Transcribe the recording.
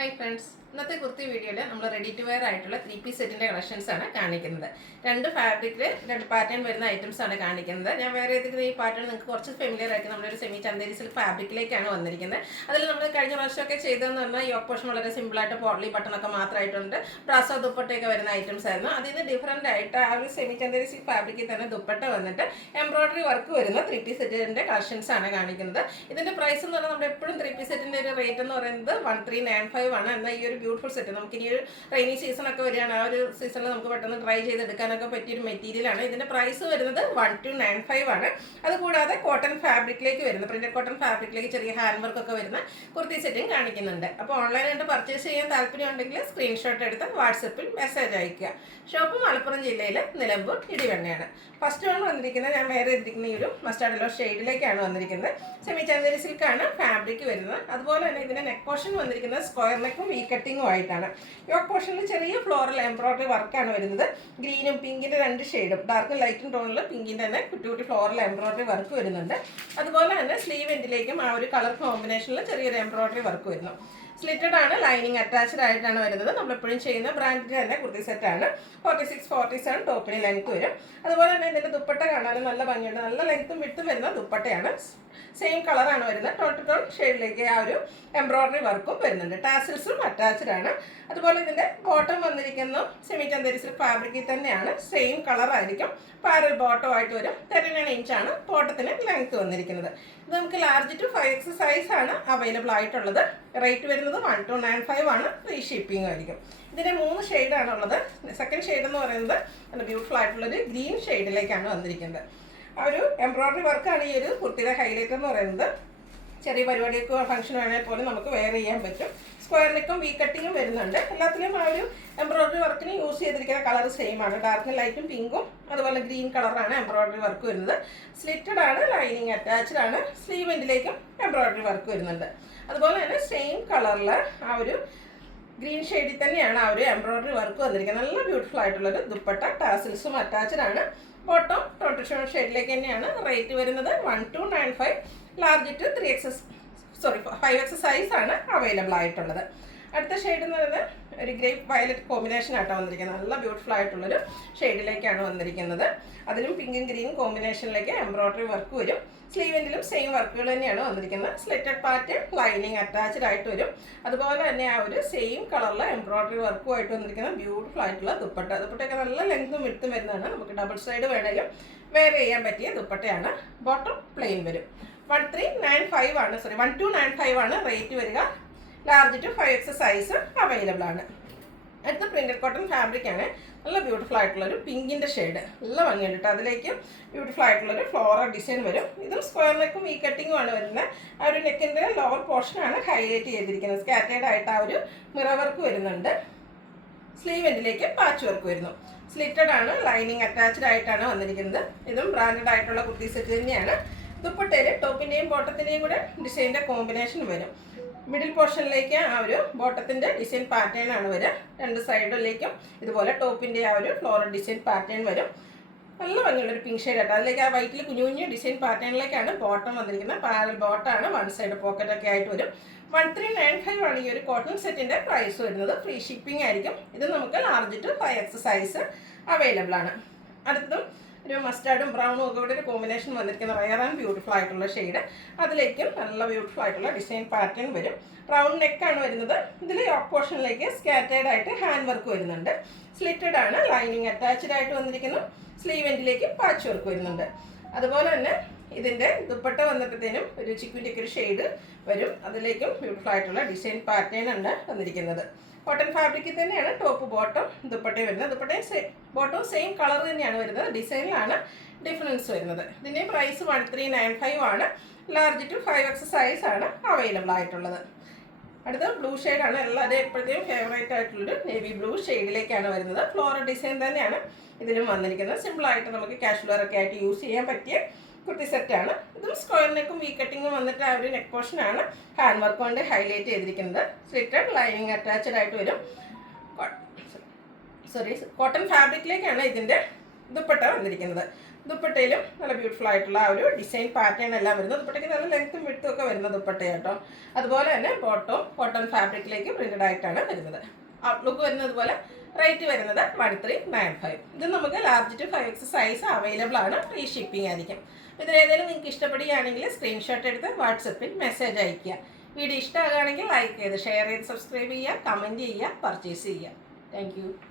Hi friends, ഇന്നത്തെ കുർത്തി വീഡിയോയിൽ നമ്മൾ റെഡി ടു വെയർ ആയിട്ടുള്ള 3 പീസ് സെറ്റിൻ്റെ കളക്ഷൻസ് ആണ് കാണിക്കുന്നത്. രണ്ട് ഫാബ്രിക്കിൽ രണ്ട് പാറ്റേൺ വരുന്ന ഐറ്റംസ് ആണ് കാണിക്കുന്നത്. ഞാൻ വേറെ ഏതെങ്കിലും ഈ പാറ്റേൺ നിങ്ങൾക്ക് കുറച്ച് ഫെമിലിയർ ആയിട്ട് നമ്മളൊരു സെമി ചന്തേരി സിൽക്ക് ഫാബ്രിക്കിലേക്കാണ് വന്നിരിക്കുന്നത്. അതിൽ നമ്മൾ കഴിഞ്ഞ വർഷമൊക്കെ ചെയ്തതെന്ന് പറഞ്ഞാൽ യോക്ക് പോർഷൻ വളരെ സിമ്പിളായിട്ട് പോട്ട്ലി ബട്ടണൊക്കെ മാത്രമായിട്ടുണ്ട്. ബ്രാസോ ദുപ്പട്ടയൊക്കെ വരുന്ന ഐറ്റംസ് ആയിരുന്നു. അതിന് ഡിഫറൻ്റ് ആയിട്ട് ആ ഒരു സെമി ചന്തേരി സിൽക്ക് ഫാബ്രിക്കിൽ തന്നെ ദുപ്പട്ട വന്നിട്ട് എംബ്രോയിഡറി വർക്ക് വരുന്ന 3 പീസ് സെറ്റിൻ്റെ കളക്ഷൻസ് ആണ് കാണിക്കുന്നത്. ഇതിൻ്റെ പ്രൈസ് എന്ന് പറഞ്ഞാൽ നമ്മുടെ എപ്പോഴും 3 പീസ് സെറ്റിൻ്റെ ഒരു റേറ്റ് എന്ന് പറയുന്നത് 1395 ആണ്. എന്നാൽ ഈ ഒരു ബ്യൂട്ടിഫുൾ സെറ്റ് നമുക്ക് ഇനി ഒരു റെയിനി സീസണൊക്കെ വരികയാണ്. ആ ഒരു സീസണിൽ നമുക്ക് പെട്ടെന്ന് ട്രൈ ചെയ്തെടുക്കാനൊക്കെ പറ്റിയൊരു മെറ്റീരിയലാണ്. ഇതിൻ്റെ പ്രൈസ് വരുന്നത് 1295 ആണ്. അതുകൂടാതെ കോട്ടൺ ഫാബ്രിക്കിലേക്ക് വരുന്ന പ്രിന്റഡ് കോട്ടൺ ഫാബ്രിക്കിലേക്ക് ചെറിയ ഹാൻഡ് വർക്കൊക്കെ വരുന്ന കുർത്തി സെറ്റും കാണിക്കുന്നുണ്ട്. അപ്പോൾ ഓൺലൈനായിട്ട് പർച്ചേസ് ചെയ്യാൻ താല്പര്യം ഉണ്ടെങ്കിൽ സ്ക്രീൻഷോട്ട് എടുത്ത് വാട്സപ്പിൽ മെസ്സേജ് അയയ്ക്കുക. ഷോപ്പ് മലപ്പുറം ജില്ലയിൽ നിലമ്പൂർ ഇടിവണ്ണയാണ്. ഫസ്റ്റ് ആണ് വന്നിരിക്കുന്നത്, ഞാൻ വേറെ ഇരിക്കുന്ന ഈ ഒരു മസ്റ്റാർഡ് യെല്ലോ ഷെയ്ഡിലേക്കാണ് വന്നിരിക്കുന്നത്. സെമി ചന്ദേരി സിൽക്കാണ് ഫാബ്രിക് വരുന്നത്. അതുപോലെ തന്നെ ഇതിൻ്റെ നെക്ക് പോർഷൻ വന്നിരിക്കുന്നത് സ്ക്വയർ നെക്കും വി കട്ടിങ്ങും ആയിട്ടാണ്. യോക്ക് പോർഷനിൽ ചെറിയ ഫ്ലോറൽ എംബ്രോയിഡറി വർക്കാണ് വരുന്നത്. ഗ്രീനും പിങ്കിൻ്റെ രണ്ട് ഷെയ്ഡും ഡാർക്കും ലൈറ്റും ടോണിൽ പിങ്കിൻ്റെ തന്നെ കുട്ടി കുട്ടി ഫ്ലോറൽ എംബ്രോയിഡറി വർക്ക് വരുന്നുണ്ട്. അതുപോലെ തന്നെ സ്ലീവ് എൻഡിലേക്കും ആ ഒരു കളർ കോമ്പിനേഷനിൽ ചെറിയൊരു എംബ്രോയിഡറി വർക്ക് വരുന്നു. സ്ലിറ്റഡ് ആണ്, ലൈനിങ് അറ്റാച്ച്ഡ് ആയിട്ടാണ് വരുന്നത്. നമ്മളെപ്പോഴും ചെയ്യുന്ന ബ്രാൻഡിൻ്റെ തന്നെ കുർത്തി സെറ്റാണ്. 46-47 ടോപ്പിന് ലെങ്ത് വരും. അതുപോലെ തന്നെ ഇതിൻ്റെ ദുപ്പട്ട കാണാനും നല്ല ഭംഗിയുണ്ട്. നല്ല ലെങ്ത്തും വിട്ടും വരുന്ന ദുപ്പട്ടയാണ്. സെയിം കളറാണ് വരുന്നത്. ടോൺ ടു ടോൺ ഷെയ്ഡിലേക്ക് ആ ഒരു എംബ്രോയിഡറി വർക്കും വരുന്നുണ്ട്. ടാസിൽസും അറ്റാച്ച്ഡ് ആണ്. അതുപോലെ ഇതിൻ്റെ ബോട്ടം വന്നിരിക്കുന്ന സെമി ചന്തേരി സിൽക്ക് ഫാബ്രിക്കിൽ തന്നെയാണ്. സെയിം കളറായിരിക്കും. പാരൽ ബോട്ടം ആയിട്ട് വരും. 39 ഇഞ്ചാണ് ബോട്ടത്തിന് ലെങ്ത് വന്നിരിക്കുന്നത്. ഇത് നമുക്ക് ലാർജ് ടു 5X സൈസ് ആണ് അവൈലബിൾ ആയിട്ടുള്ളത്. റേറ്റ് വരുന്നത് 1295 ആണ്. ഫ്രീ ഷിപ്പിംഗ് ആയിരിക്കും. ഇതിൻ്റെ 3 ഷെയ്ഡാണ് ഉള്ളത്. സെക്കൻഡ് ഷെയ്ഡ് എന്ന് പറയുന്നത് നല്ല ബ്യൂട്ടിഫുൾ ആയിട്ടുള്ളൊരു ഗ്രീൻ ഷെയ്ഡിലേക്കാണ് വന്നിരിക്കുന്നത്. ആ ഒരു എംബ്രോയിഡറി വർക്കാണ് ഈ ഒരു കുർത്തിയുടെ ഹൈലൈറ്റ് എന്ന് പറയുന്നത്. ചെറിയ പരിപാടിയൊക്കെ ഫംഗ്ഷൻ വേണമെങ്കിൽ പോലും നമുക്ക് വെയർ ചെയ്യാൻ പറ്റും. സ്ക്വയർ നെക്കും വി കട്ടിങ്ങും വരുന്നുണ്ട്. എല്ലാത്തിലും ആ ഒരു എംബ്രോയിഡറി വർക്കിന് യൂസ് ചെയ്തിരിക്കുന്ന കളർ സെയിം ആണ്. ഡാർക്കും ലൈറ്റും പിങ്കും അതുപോലെ ഗ്രീൻ കളറാണ് എംബ്രോയിഡറി വർക്ക് വരുന്നത്. സ്ലിറ്റഡ് ആണ്, ലൈനിങ് അറ്റാച്ച്ഡ് ആണ്. സ്ലീവ് എൻഡിലേക്കും എംബ്രോയിഡറി വർക്ക് വരുന്നുണ്ട്. അതുപോലെ തന്നെ സെയിം കളറിൽ ആ ഒരു ഗ്രീൻ ഷെയ്ഡിൽ തന്നെയാണ് ആ ഒരു എംബ്രോയിഡറി വർക്ക് വന്നിരിക്കുന്നത്. നല്ല ബ്യൂട്ടിഫുൾ ആയിട്ടുള്ളൊരു ദുപ്പട്ട, ടാസിൽസും അറ്റാച്ച്ഡ് ആണ്. ബോട്ടം ടോട്ടൽ ഷെയ്ഡിലേക്ക് തന്നെയാണ്. റേറ്റ് വരുന്നത് 1295. ലാർജ് ടു 5X സൈസ് ആണ് അവൈലബിൾ ആയിട്ടുള്ളത്. അടുത്ത ഷെയ്ഡ് എന്ന് പറയുന്നത് ഒരു ഗ്രേപ്പ് വയലറ്റ് കോമ്പിനേഷൻ ആയിട്ടാണ് വന്നിരിക്കുന്നത്. നല്ല ബ്യൂട്ടിഫുൾ ആയിട്ടുള്ളൊരു ഷെയ്ഡിലേക്കാണ് വന്നിരിക്കുന്നത്. അതിലും പിങ്കും ഗ്രീൻ കോമ്പിനേഷനിലേക്ക് എംബ്രോയിഡറി വർക്ക് വരും. സ്ലീവെൻറ്റിലും സെയിം വർക്കുകൾ തന്നെയാണ് വന്നിരിക്കുന്നത്. സ്ലിറ്റഡ് പാറ്റേൺ, ലൈനിങ് അറ്റാച്ച്ഡ് ആയിട്ട് വരും. അതുപോലെ തന്നെ ആ ഒരു സെയിം കളറിൽ എംബ്രോയിഡറി വർക്കുമായിട്ട് വന്നിരിക്കുന്ന ബ്യൂട്ടിഫുൾ ആയിട്ടുള്ള ദുപ്പട്ടയൊക്കെ നല്ല ലെങ്തും വിട്ടും വരുന്നതാണ്. നമുക്ക് ഡബിൾ സൈഡ് വേണമെങ്കിലും വെയർ ചെയ്യാൻ പറ്റിയ ദുപ്പട്ടയാണ്. ബോട്ടം പ്ലെയിൻ വരും. 1295 ആണ് റേറ്റ് വരിക. Large to 5X size available ആണ്. അടുത്ത പ്രിന്റഡ് കോട്ടൺ ഫാബ്രിക് ആണ്. നല്ല ബ്യൂട്ടിഫുൾ ആയിട്ടുള്ളൊരു പിങ്കിൻ്റെ ഷെയ്ഡ്, നല്ല ഭംഗിയുണ്ട് കേട്ടോ. അതിലേക്ക് ബ്യൂട്ടിഫുൾ ആയിട്ടുള്ളൊരു ഫ്ലോറൽ ഡിസൈൻ വരും. ഇതും സ്ക്വയർ നെക്കും ഈ കട്ടിങ്ങും ആണ് വരുന്നത്. ആ ഒരു നെക്കിൻ്റെ ലോവർ പോർഷനാണ് ഹൈലൈറ്റ് ചെയ്തിരിക്കുന്നത്. സ്കാറ്റേഡ് ആയിട്ട് ആ ഒരു മിറർ വർക്ക് വരുന്നുണ്ട്. സ്ലീവ് എൻഡിലേക്ക് പാച്ച് വർക്ക് വരുന്നു. സ്ലിറ്റഡ് ആണ്, ലൈനിങ് അറ്റാച്ച്ഡ് ആയിട്ടാണ് വന്നിരിക്കുന്നത്. ഇതും ബ്രാൻഡഡ് ആയിട്ടുള്ള കുർത്തി സെറ്റ് തന്നെയാണ്. ദുപ്പട്ടയിൽ ടോപ്പിൻ്റെയും ബോട്ടത്തിൻ്റെയും കൂടെ ഡിസൈനിൻ്റെ കോമ്പിനേഷൻ വരും. മിഡിൽ പോർഷനിലേക്ക് ആ ഒരു ബോട്ടത്തിൻ്റെ ഡിസൈൻ പാറ്റേൺ ആണ് വരിക. രണ്ട് സൈഡിലേക്കും ഇതുപോലെ ടോപ്പിൻ്റെ ആ ഒരു ഫ്ലോറൽ ഡിസൈൻ പാറ്റേൺ വരും. നല്ല ഭംഗിയുള്ളൊരു പിങ്ക് ഷെയ്ഡ് ആയിട്ട് അതിലേക്ക് ആ വൈറ്റിൽ കുഞ്ഞു കുഞ്ഞു ഡിസൈൻ പാറ്റേണിലേക്കാണ് ബോട്ടം വന്നിരിക്കുന്നത്. പാരൽ ബോട്ടാണ്, വൺ സൈഡ് പോക്കറ്റൊക്കെ ആയിട്ട് വരും. 1395 ആണ് ഈ ഒരു കോട്ടൺ സെറ്റിൻ്റെ പ്രൈസ് വരുന്നത്. ഫ്രീ ഷിപ്പിംഗ് ആയിരിക്കും. ഇത് നമുക്ക് large to 5X size available ആണ്. അടുത്തതും ഒരു മസ്റ്റാർഡും ബ്രൗണും ഒക്കെ ഇവിടെ ഒരു കോമ്പിനേഷൻ വന്നിരിക്കുന്ന റയർ ആൻഡ് ബ്യൂട്ടിഫുൾ ആയിട്ടുള്ള ഷെയ്ഡ്. അതിലേക്കും നല്ല ബ്യൂട്ടിഫുൾ ആയിട്ടുള്ള ഡിസൈൻ പാറ്റേൺ വരും. റൗണ്ട് നെക്കാണ് വരുന്നത്. ഇതിൽ യോക്ക് പോർഷനിലേക്ക് സ്കാറ്റേഡ് ആയിട്ട് ഹാൻഡ് വർക്ക് വരുന്നുണ്ട്. സ്ലിറ്റഡ് ആണ്, ലൈനിങ് അറ്റാച്ച്ഡ് ആയിട്ട് വന്നിരിക്കുന്നു. സ്ലീവ് എൻഡിലേക്ക് പാച്ച് വർക്ക് വരുന്നുണ്ട്. അതുപോലെ തന്നെ ഇതിൻ്റെ ദുപ്പട്ട വന്നപ്പോഴത്തേനും ഒരു ചിക്കുവിൻ്റെ ഒരു ഷെയ്ഡ് വരും. അതിലേക്കും ബ്യൂട്ടിഫുൾ ആയിട്ടുള്ള ഡിസൈൻ പാറ്റേൺ ആണ് വന്നിരിക്കുന്നത്. കോട്ടൺ ഫാബ്രിക്കിൽ തന്നെയാണ് ടോപ്പ് ബോട്ടം ദുപ്പട്ടയും വരുന്നത്. ദുപ്പട്ടയും ബോട്ടവും സെയിം കളർ തന്നെയാണ് വരുന്നത്. ഡിസൈനിലാണ് ഡിഫറൻസ് വരുന്നത്. ഇതിൻ്റെ പ്രൈസ് 1395 ആണ്. ലാർജ് ടു 5X സൈസ് ആണ് അവൈലബിൾ ആയിട്ടുള്ളത്. അടുത്ത ബ്ലൂ ഷെയ്ഡാണ്. എല്ലാവരുടെയും എപ്പോഴത്തെയും ഫേവറേറ്റ് ആയിട്ടുള്ളൊരു നേവി ബ്ലൂ ഷെയ്ഡിലേക്കാണ് വരുന്നത്. ഫ്ലോറൽ ഡിസൈൻ തന്നെയാണ് ഇതിലും വന്നിരിക്കുന്നത്. സിമ്പിളായിട്ട് നമുക്ക് കാഷ്വൽ ഒക്കെ ആയിട്ട് യൂസ് ചെയ്യാൻ പറ്റിയ കുർത്തി സെറ്റാണ്. ഇതും സ്ക്വയർ നെക്കും വി കട്ടിങ്ങും വന്നിട്ട് ആ ഒരു നെക്ക് പോർഷനാണ് ഹാൻഡ് വർക്ക് കൊണ്ട് ഹൈലൈറ്റ് ചെയ്തിരിക്കുന്നത്. സ്ലിറ്റഡ്, ലൈനിങ് അറ്റാച്ച്ഡ് ആയിട്ട് വരും. കോട്ടൺ ഫാബ്രിക്കിലേക്കാണ് ഇതിൻ്റെ ദുപ്പട്ട വന്നിരിക്കുന്നത്. ദുപ്പട്ടയിലും നല്ല ബ്യൂട്ടിഫുൾ ആയിട്ടുള്ള ആ ഒരു ഡിസൈൻ പാറ്റേൺ എല്ലാം വരുന്നത്. ദുപ്പട്ടയ്ക്ക് നല്ല ലെങ്ത്തും വിഡ്ത്തും ഒക്കെ വരുന്ന ദുപ്പട്ട കേട്ടോ. അതുപോലെ തന്നെ കോട്ടൺ ഫാബ്രിക്കിലേക്ക് പ്രിന്റഡ് ആയിട്ടാണ് വരുന്നത്. ഔട്ട്ലുക്ക് വരുന്നത് പോലെ റേറ്റ് വരുന്നത് 1395. ഇത് നമുക്ക് large to 5X size available ആണ്. ഫ്രീ ഷിപ്പിംഗ് ആയിരിക്കും. ഇതിലേതെങ്കിലും നിങ്ങൾക്ക് ഇഷ്ടപ്പെടുകയാണെങ്കിൽ സ്ക്രീൻഷോട്ട് എടുത്ത് വാട്സപ്പിൽ മെസ്സേജ് അയയ്ക്കുക. വീഡിയോ ഇഷ്ടമാകുകയാണെങ്കിൽ ലൈക്ക് ചെയ്ത് ഷെയർ ചെയ്ത് സബ്സ്ക്രൈബ് ചെയ്യുക, കമൻറ്റ് ചെയ്യുക, പർച്ചേസ് ചെയ്യുക. താങ്ക്